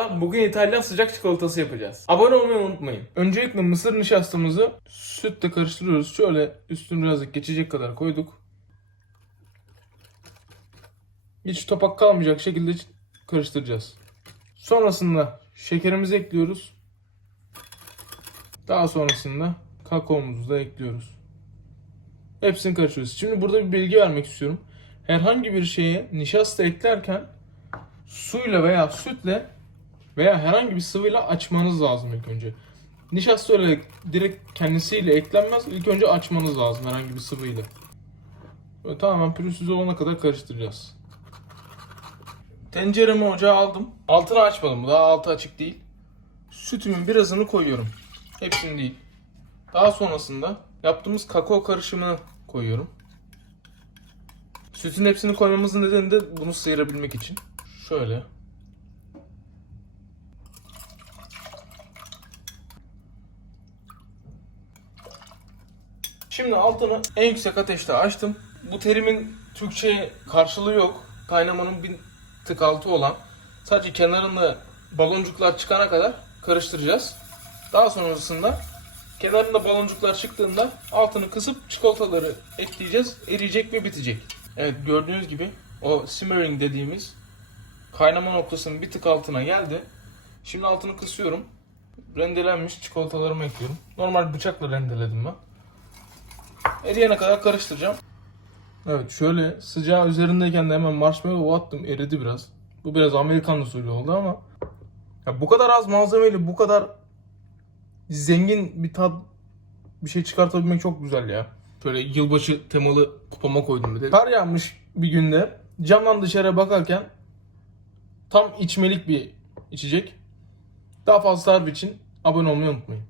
merhabalar. Bugün İtalyan sıcak çikolatası yapacağız. Abone olmayı unutmayın. Öncelikle mısır nişastamızı sütle karıştırıyoruz. Şöyle üstünü birazcık geçecek kadar koyduk. Hiç topak kalmayacak şekilde karıştıracağız. Sonrasında şekerimizi ekliyoruz. Daha sonrasında kakaomuzu da ekliyoruz. Hepsini karıştırıyoruz. Şimdi burada bir bilgi vermek istiyorum. Herhangi bir şeye nişasta eklerken suyla veya sütle veya herhangi bir sıvıyla açmanız lazım ilk önce. Nişasta öyle direkt kendisiyle eklenmez. İlk önce açmanız lazım herhangi bir sıvıyla. Böyle tamamen pürüzsüz olana kadar karıştıracağız. Tenceremi ocağa aldım. Altını açmadım. Daha altı açık değil. Sütümün birazını koyuyorum. Hepsini değil. Daha sonrasında yaptığımız kakao karışımını koyuyorum. Sütün hepsini koymamızın nedeni de bunu sıyırabilmek için. Şöyle. Şimdi altını en yüksek ateşte açtım. Bu terimin Türkçe karşılığı yok. Kaynamanın bir tık altı olan. Sadece kenarında baloncuklar çıkana kadar karıştıracağız. Daha sonrasında kenarında baloncuklar çıktığında altını kısıp çikolataları ekleyeceğiz. Eriyecek ve bitecek. Evet gördüğünüz gibi o simmering dediğimiz kaynama noktasının bir tık altına geldi. Şimdi altını kısıyorum. Rendelenmiş çikolatalarımı ekliyorum. Normal bıçakla rendeledim ben. Eriyene kadar karıştıracağım. Evet şöyle sıcağı üzerindeyken de hemen marshmallow attım eridi biraz. Bu biraz Amerikan usulü oldu ama ya bu kadar az malzemeyle bu kadar zengin bir tat bir şey çıkartabilmek çok güzel ya. Şöyle yılbaşı temalı kupama koydum bir de. Kar yağmış bir günde camdan dışarı bakarken tam içmelik bir içecek. Daha fazla tarif için abone olmayı unutmayın.